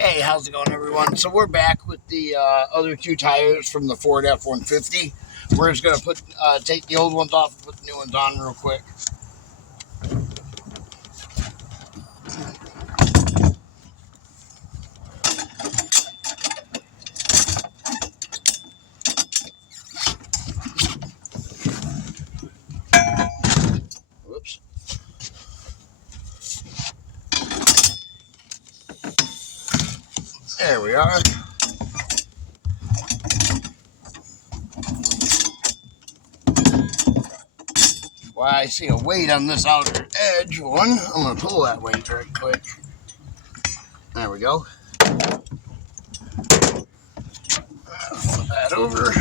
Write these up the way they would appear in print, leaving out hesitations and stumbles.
Hey, how's it going, everyone? So we're back with the other two tires from the Ford F-150. We're just gonna take the old ones off and put the new ones on real quick. Whoops. There we are. Well, I see a weight on this outer edge one. I'm gonna pull that weight right quick. There we go. Flip that over.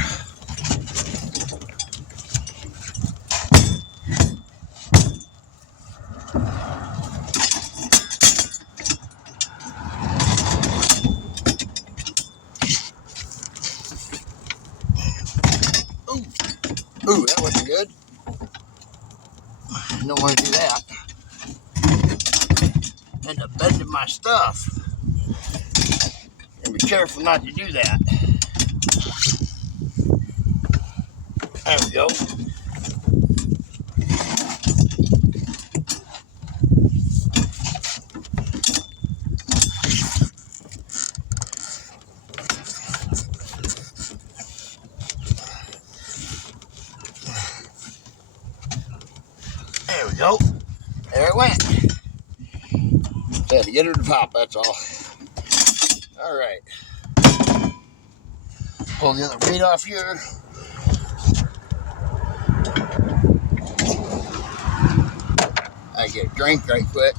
Ooh, that wasn't good. I don't want to do that. End up bending my stuff. And be careful not to do that. There we go. There we go. There it went. Had to get her to pop, that's all. Alright. Pull the other weight off here. I get a drink right quick.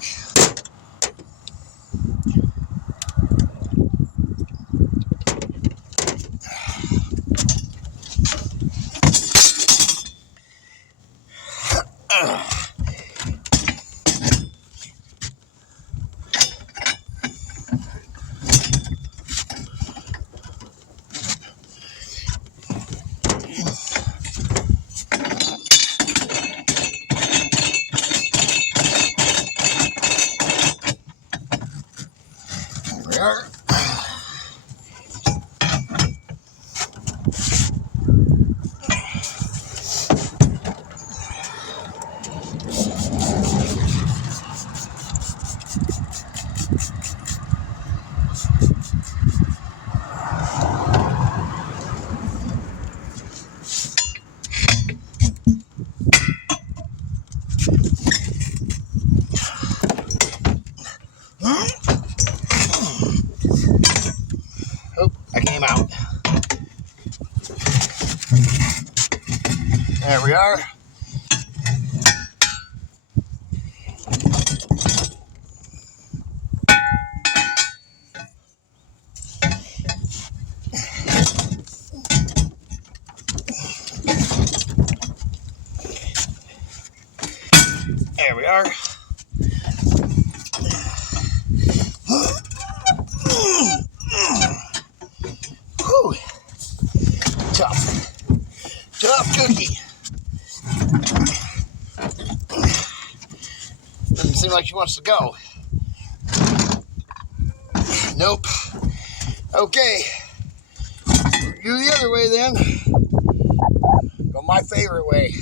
There. Oh, I came out. There we are. There we are. Whew. Tough cookie. Doesn't seem like she wants to go. Nope. Okay. Do the other way then. Go my favorite way.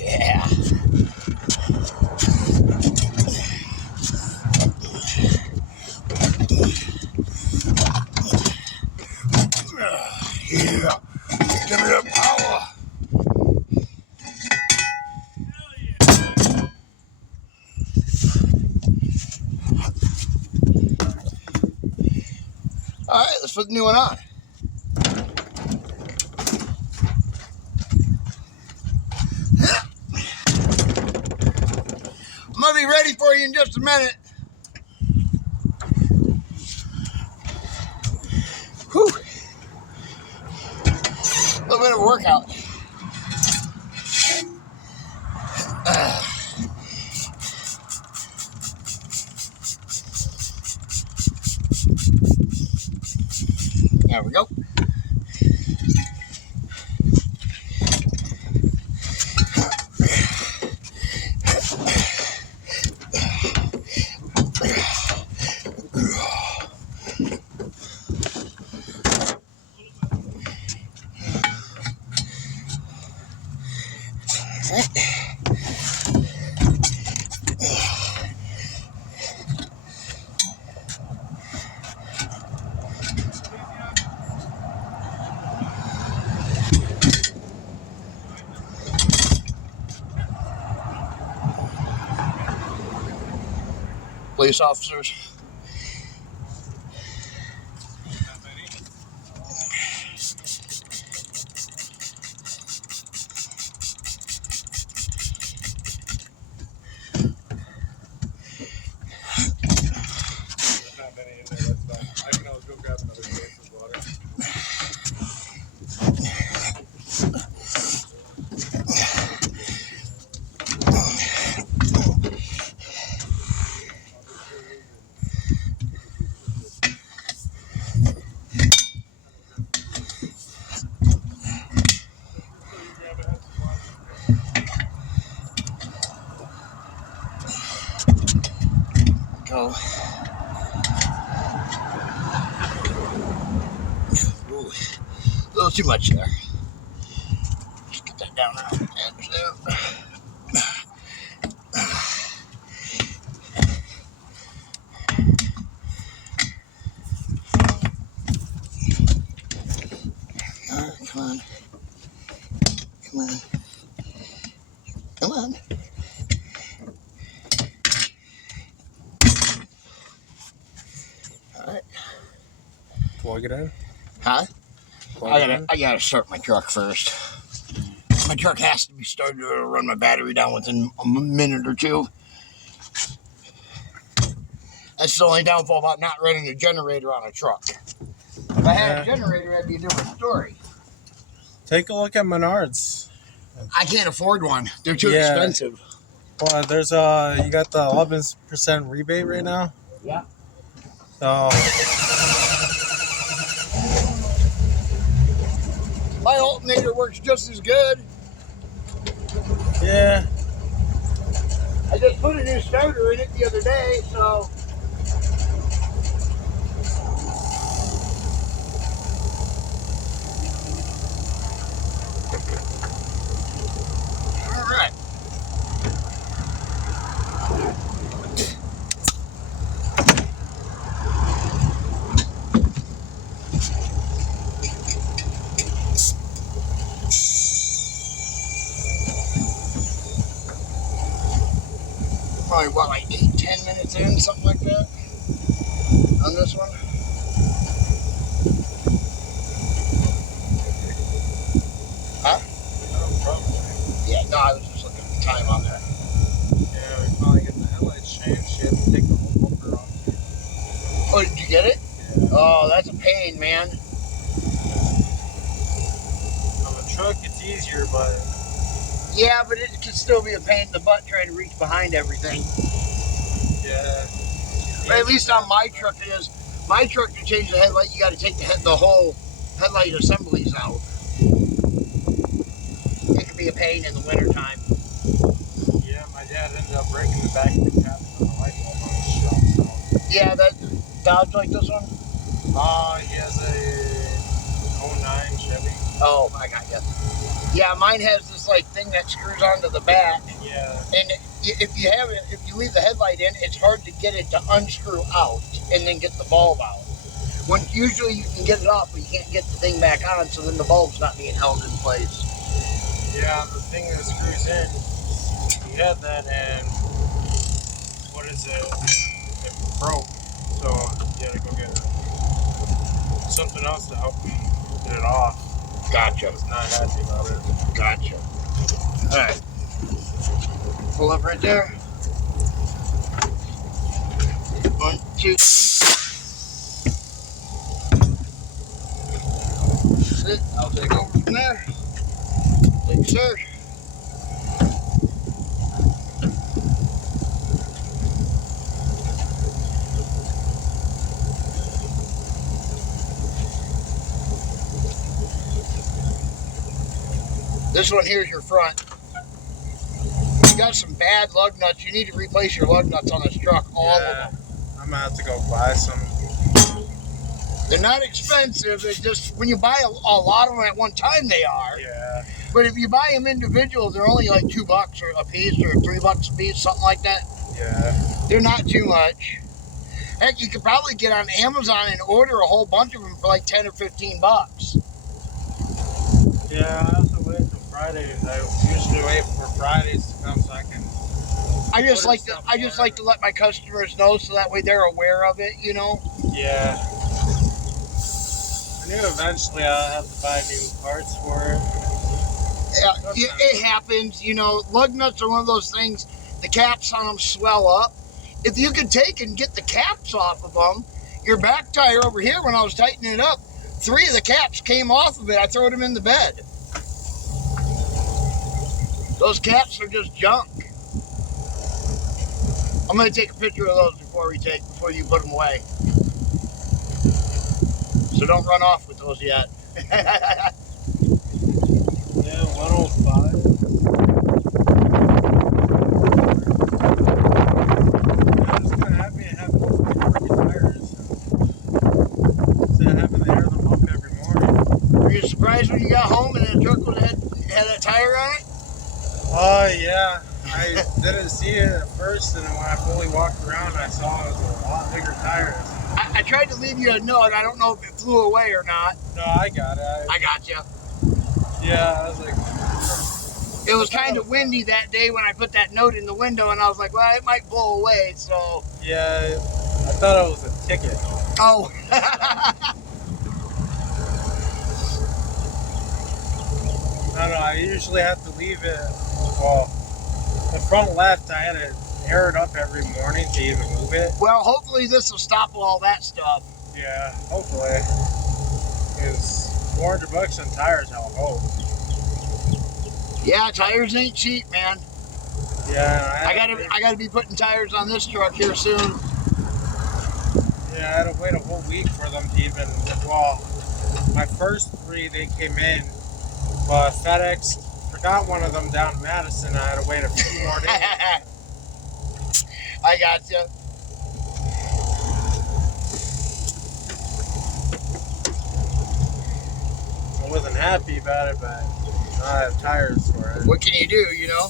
Yeah. Yeah. Give me that power. All right, let's put the new one on. I'm gonna be ready for you in just a minute. Whew. A little bit of a workout. There we go. Police officers. Go. Ooh, a little too much there. Just get that down around the edge there. Come on. Come on. Come on. All right. Plug it in? Huh? I gotta start my truck first. My truck has to be started to run my battery down within a minute or two. That's the only downfall about not running a generator on a truck. If I had a generator, that'd be a different story. Take a look at Menards. I can't afford one. They're too expensive. Well, there's you got the 11% rebate right now. Yeah. So my alternator works just as good. yeah. I just put a new starter in it the other day, so. All right. Probably, what, like 8-10 minutes in, something like that, on this one. Huh? Yeah, no, I was just looking at the time on there. Yeah, we finally get the headlights changed. You have to take the whole bumper off. Oh, did you get it? Yeah. Oh, that's a pain, man. On the truck, it's easier, but Yeah, but it can still be a pain in the butt trying to reach behind everything. yeah. But at least on my truck it is. My truck, to change the headlight, you got to take the whole headlight assemblies out. It can be a pain in the wintertime. Yeah, my dad ended up breaking the back of the cap on the light bulb on his shop. So. Yeah, that Dodge like this one? He has a 09 Chevy. Oh, I got you. Yeah, mine has this like thing that screws onto the back. Yeah. And if you leave the headlight in, it's hard to get it to unscrew out and then get the bulb out. When usually you can get it off, but you can't get the thing back on, so then the bulb's not being held in place. Yeah, the thing that screws in, he had that, and what is it? It broke, so you had to go get something else to help him get it off. Gotcha. I was not happy about it. Gotcha. All right. Pull up right there. 1, 2, 3. Sit. I'll take over from there. Thank you, sir. This one here is your front. You got some bad lug nuts. You need to replace your lug nuts on this truck, all of them. I'm gonna have to go buy some. They're not expensive. It's just when you buy a lot of them at one time, they are. Yeah. But if you buy them individual, they're only like $2 or a piece or $3 a piece, something like that. Yeah. They're not too much. Heck, you could probably get on Amazon and order a whole bunch of them for like 10 or 15 bucks. Yeah, I have to wait until Fridays. I usually wait for Fridays to come so I can. I just like to let my customers know so that way they're aware of it, you know. Yeah. I knew eventually I'll have to buy new parts for it. It happens, you know. Lug nuts are one of those things. The caps on them swell up. If you could take and get the caps off of them, your back tire over here, when I was tightening it up, 3 of the caps came off of it. I threw them in the bed. Those caps are just junk. I'm going to take a picture of those before you put them away. So don't run off with those yet. Yeah, 105. I'm just kind of happy to have working tires. Instead of having to air them up every morning. Were you surprised when you got home and the truck had a tire on it? Oh, yeah. I didn't see it at first, and then when I fully walked around, I saw it was a lot bigger tires. I tried to leave you a note. I don't know if it flew away or not. No, I got it. I got you. Yeah, I was like... It was kind of windy that day when I put that note in the window, and I was like, well, it might blow away, so... Yeah, I thought it was a ticket. Oh. I don't know, I usually have to leave it... Well, the front left, I had to air it up every morning to even move it. Well, hopefully this will stop all that stuff. Yeah, hopefully. Because $400 on tires, I'll hope. Yeah, tires ain't cheap, man. Yeah, I gotta be putting tires on this truck here soon. Yeah, I had to wait a whole week for them to even... Well, my first 3, they came in, but FedEx forgot one of them down in Madison. I had to wait a few more days. I got you. I wasn't happy about it, but I have tires for it. What can you do, you know?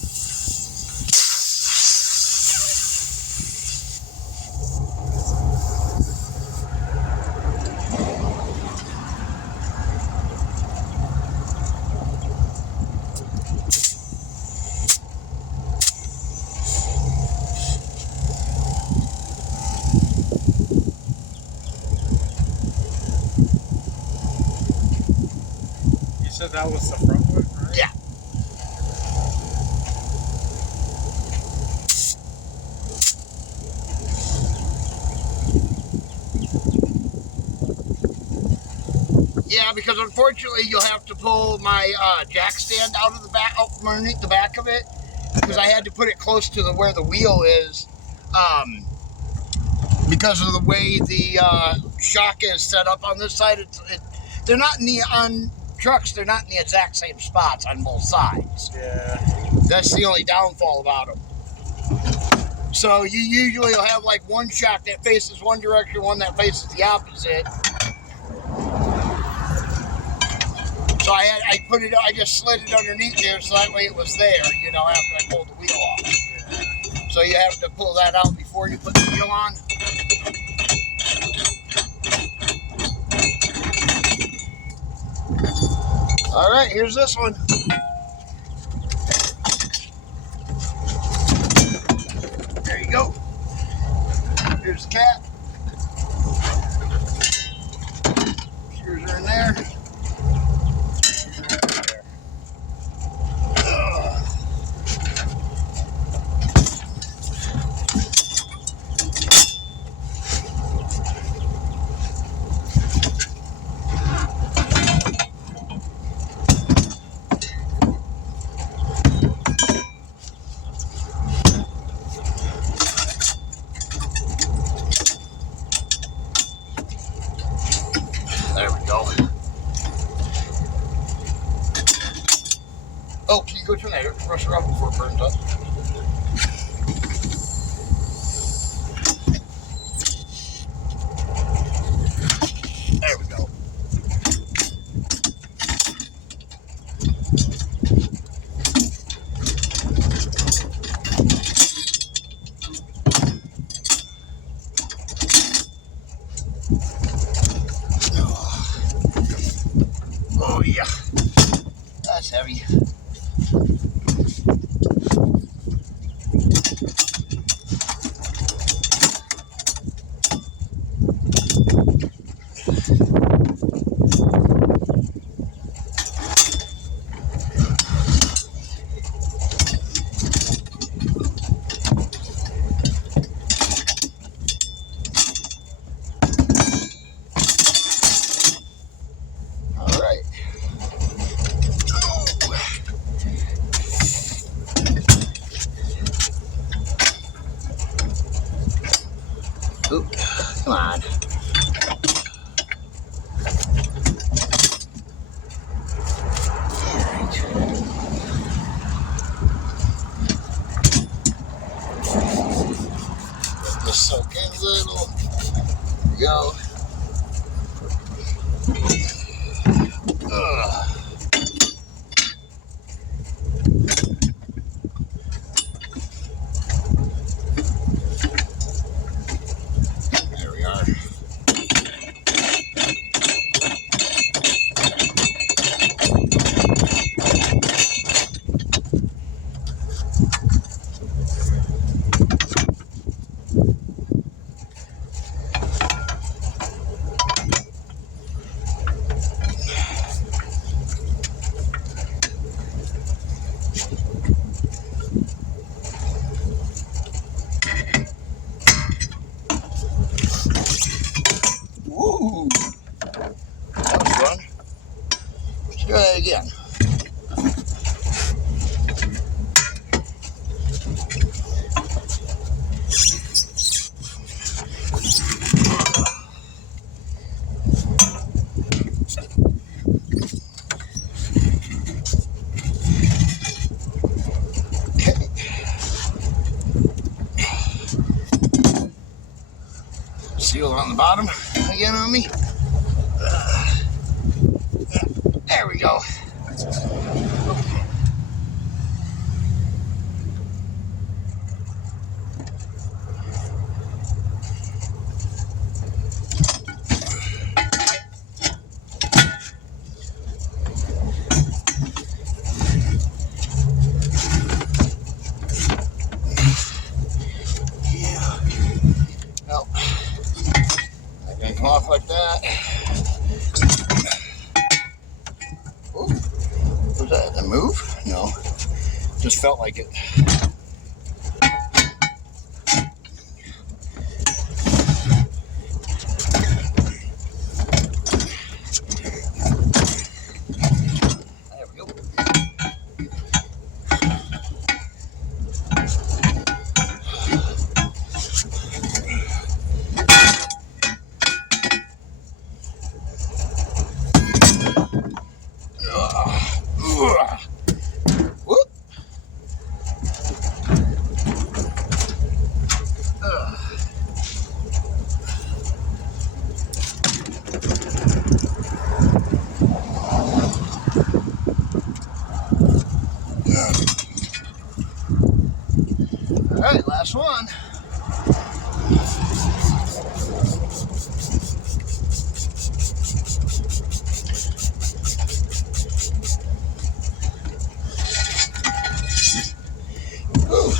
You said that was the front one, right? Yeah. Yeah, because unfortunately you'll have to pull my jack stand out from underneath the back of it, because I had to put it close to where the wheel is, because of the way the shock is set up on this side. They're not on trucks. They're not in the exact same spots on both sides. Yeah. That's the only downfall about them. So you usually will have like one shock that faces one direction, one that faces the opposite. So I just slid it underneath there so that way it was there, you know, after I pulled the wheel off. Yeah. So you have to pull that out before you put the wheel on. All right, here's this one. There you go. Here's the cap. Screws are in there. There we go. Oh, can you go turn that air compressor off before it burns up? There we go. that's heavy. Oop, come on. Just soak in a little. There we go. Ugh. There we are. Woo! That was fun. Let's do that again. Seal on the bottom again on me. There we go. Yeah. Well, that can come off like that. Ooh, was that a move? No, just felt like it. There we go. Whoop. All right, last one. Ooh.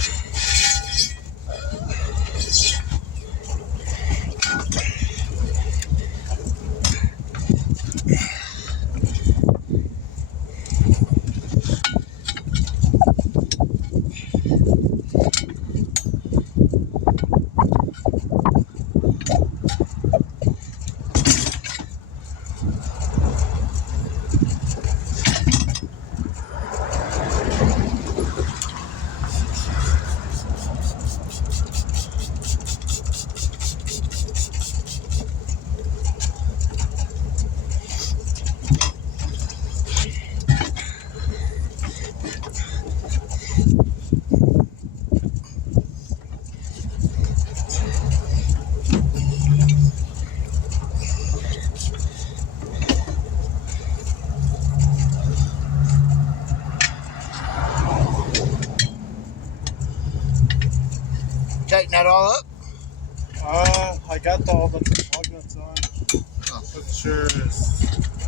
Tighten that all up. I got all the plug nuts on. Oh. But sure.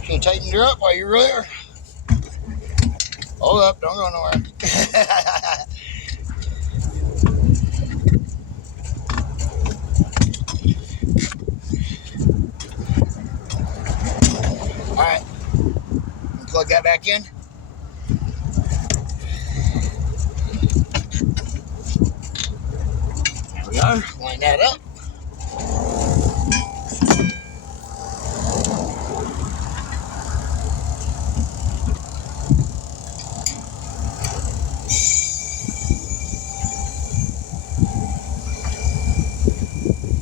Can you tighten her up while you're there? Hold up, don't go nowhere. All right, plug that back in. There we are. Line that up.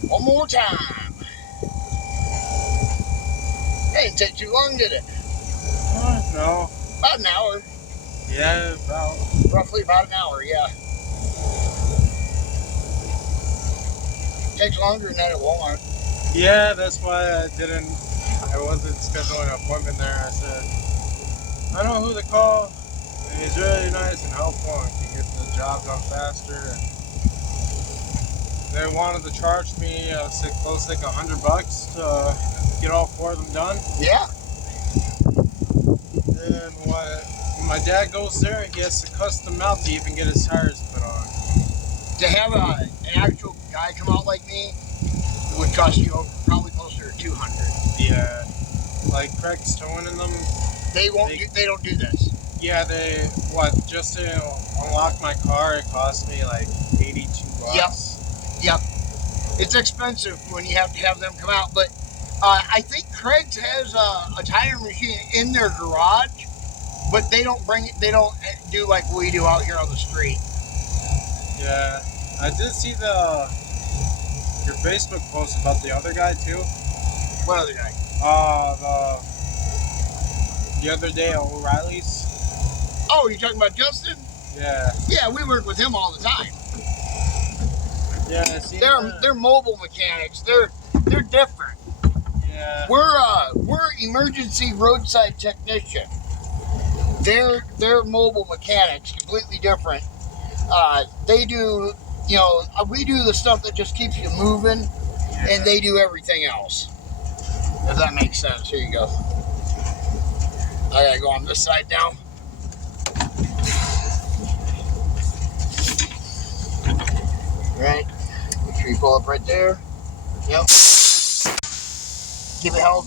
One more time. That didn't take too long, did it? No. About an hour. Yeah, about. Roughly about an hour, yeah. Takes longer than that at Walmart. Yeah, that's why I wasn't scheduling an appointment there. I said, I know who to call. And he's really nice and helpful and can get the job done faster. And they wanted to charge me close to like $100 to get all 4 of them done. Yeah. And when my dad goes there, he has to custom out to even get his tires put on. To have an actual guy come out like me would cost you probably closer to $200. Yeah, like Craig's towing in them. They don't do this. Yeah, just to unlock my car, it cost me like $82. Yep. It's expensive when you have to have them come out, but I think Craig's has a tire machine in their garage, but they don't do like we do out here on the street. Yeah, I did see your Facebook post about the other guy too. What other guy? The other day at O'Reilly's. Oh, you're talking about Justin? Yeah. Yeah, we work with him all the time. Yeah, I see. They're mobile mechanics. They're different. Yeah. We're emergency roadside technician. They're mobile mechanics, completely different. They do, we do the stuff that just keeps you moving, and they do everything else. If that makes sense. Here you go. I gotta go on this side now. Right. Make sure you pull up right there. Yep. Keep it held.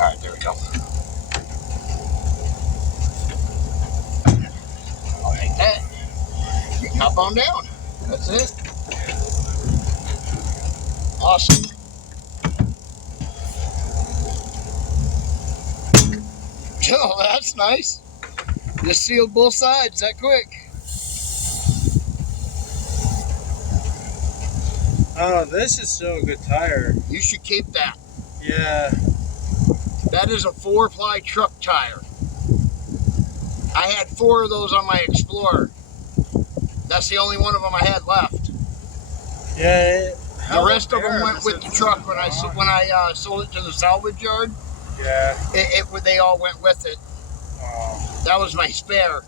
Alright, there we go. I'll take that. You can hop on down. That's it. Awesome. Oh, that's nice. Just sealed both sides that quick. Oh, this is still a good tire. You should keep that. Yeah. That is a 4-ply truck tire. I had 4 of those on my Explorer. That's the only one of them I had left. Yeah. The rest of them went with the truck when I sold it to the salvage yard. Yeah. They all went with it. Oh. That was my spare.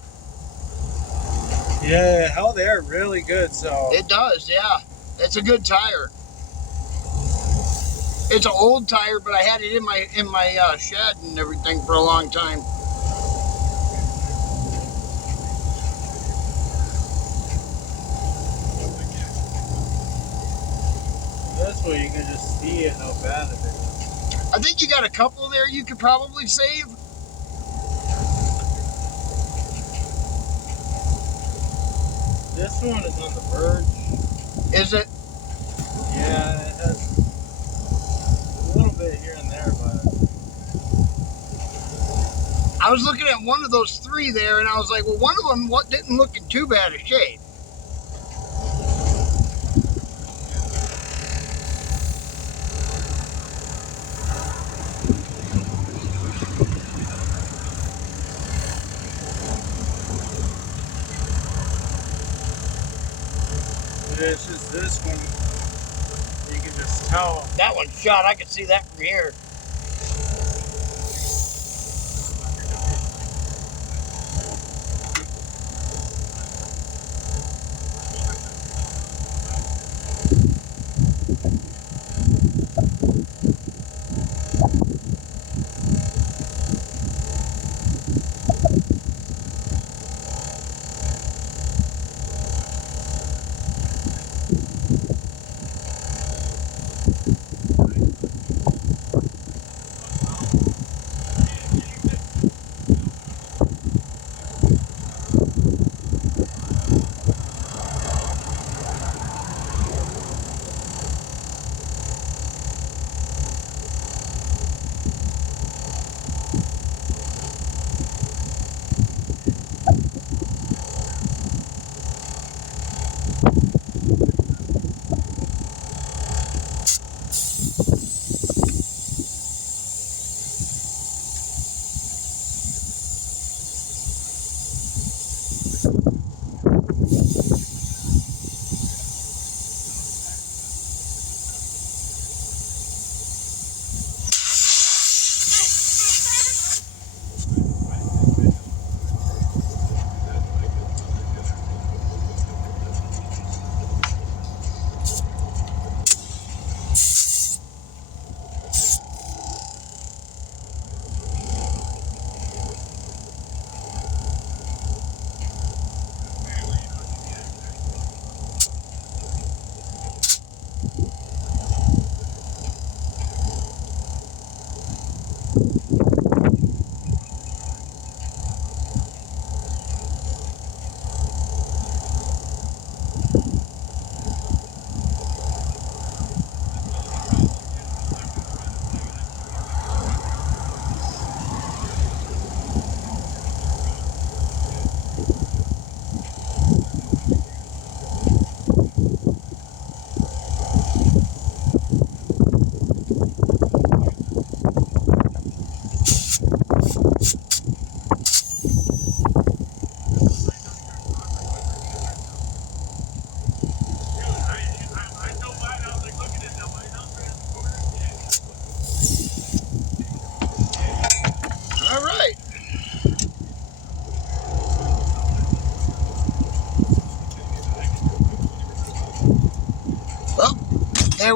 Yeah, hell, they're really good. So it does, yeah. It's a good tire. It's an old tire, but I had it in my shed and everything for a long time. This way you can just see how bad it is. I think you got a couple there you could probably save. This one is on the verge. Is it? Yeah, it has a little bit here and there, but I was looking at one of those 3 there, and I was like, well, one of them didn't look in too bad a shape. it's just this one. You can just tell. That one's shot. I can see that from here.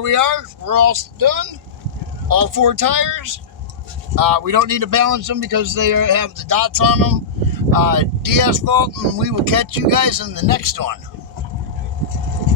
we are. We're all done. All 4 tires. We don't need to balance them because they have the dots on them. DS Vault, and we will catch you guys in the next one.